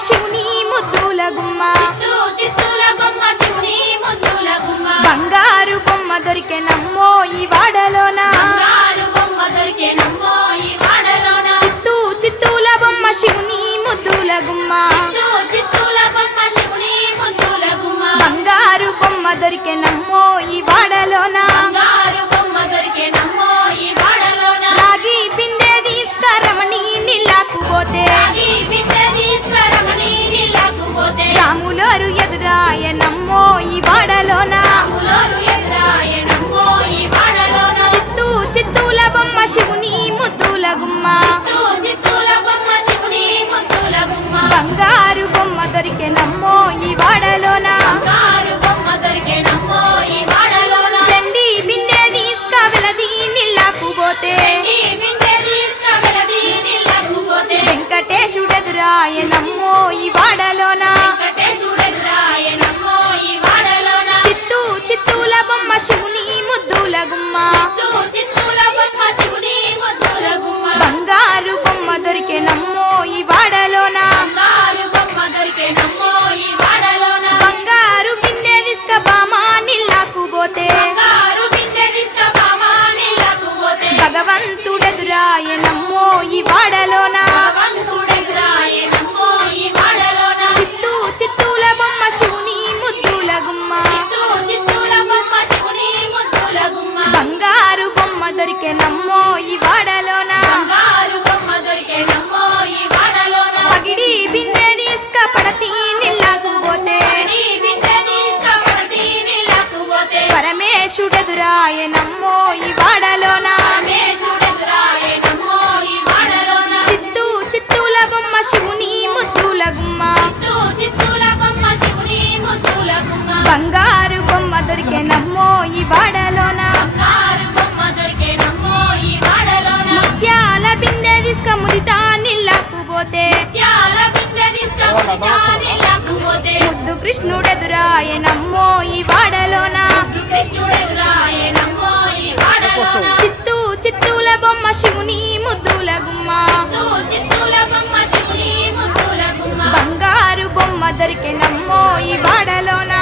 శివుని ముద్దుల గుమ్మ చిత్తూల బొమ్మ శివుని ముద్దుల గుమ్మ బంగారు బొమ్మ దొరికెనమ్మో ఈ వాడలోన బంగారు బొమ్మ దొరికెనమ్మో ఈ వాడలోన చిత్తూల బొమ్మ శివుని ముద్దుల గుమ్మ చిత్తూల బొమ్మ శివుని ముద్దుల గుమ్మ బంగారు బొమ్మ దొరికెనమ్మో ఈ వాడలోన బంగారు బొమ్మ దొరికెనమ్మో ఈ వాడలోన రాగి బిందె తీసుకరమణి నీళ్ళకు పోతే రాగి బిందె తీసుకరమణి నీళ్ళకు పోతే రాములోరు ఎదురాయనమ్మో ఈ వాడలోన రాములోరు ఎదురాయనమ్మో ఈ వాడలోన చిత్తూల బొమ్మ శివుని ముద్దుల గుమ్మ చిత్తూల బొమ్మ శివుని ముద్దుల గుమ్మ బంగారు బొమ్మ దొరికెనమ్మో ఈ వాడలోన బంగారు బొమ్మ దొరికెనమ్మో ఈ వాడలోన వెండి బిందె తీసుకవెలది నీళ్ళకు పోతే ఈ బిందె తీసుకవెలది నీళ్ళకు పోతే వెంకటేశుడెదురాయనమ్మో ఈ వాడలోన వెంకటేశుడెదురాయనమ్మో ఈ వాడలోన చిత్తూల బొమ్మ శివుని ముద్దుల గుమ్మ చిత్తూల బొమ్మ శివుని ముద్దుల గుమ్మ బంగారు బొమ్మ దొరికెనమ్మో ఈ వాడలోన బంగారు బొమ్మ దొరికెనమ్మో ఈ వాడలోన బంగారు బిందె తీసుక బామా నీళ్ళకు పోతే బంగారు బిందె తీసుకపామా నీళ్ళకు పోతే భగవంతుడెదురాయనమ్మో ఈ వాడలోన భగవంతుడెదురాయనమ్మో ఈ వాడలోన చిత్తూల బొమ్మ శివుని ముద్దుల గుమ్మ చిత్తూల బొమ్మ శివుని ముద్దుల గుమ్మ బంగారు బొమ్మ దొరికెనమ్మో ఈ వాడలోన బంగారు బొమ్మ దొరికెనమ్మో ఈ వాడలోన పగిడి బిందె తీసుక పడతి నీళ్ళకు పోతే ఈ బిందె తీసుకపడతి నీళ్ళకు పోతే పరమేశుడెదురాయనమ్మో ఈ వాడలోన పరమేశుడెదురాయనమ్మో ఈ వాడలోన చిత్తూల బొమ్మ శివుని ముద్దుల గుమ్మ చిత్తూల బొమ్మ శివుని ముద్దుల గుమ్మ బంగారు బొమ్మ దొరికెనమ్మో ఈ వాడలోన బంగారు బొమ్మ దొరికెనమ్మో ఈ వాడలోన ముత్యాల బిందె తీసుక ముదితా నీళ్ళకు పోతే త్యాల బిందె తీసుకపడతా నీళ్ళకు పోతే ముద్దు కృష్ణుడెదురాయనమ్మో ఈ వాడలోన కృష్ణుడెదురాయనమ్మో ఈ వాడలోన చిత్తూల బొమ్మ శివుని ముద్దుల గుమ్మ చిత్తూల బొమ్మ శివుని ముద్దుల గుమ్మ బంగారు బొమ్మ దొరికెనమ్మో ఈ వాడలోన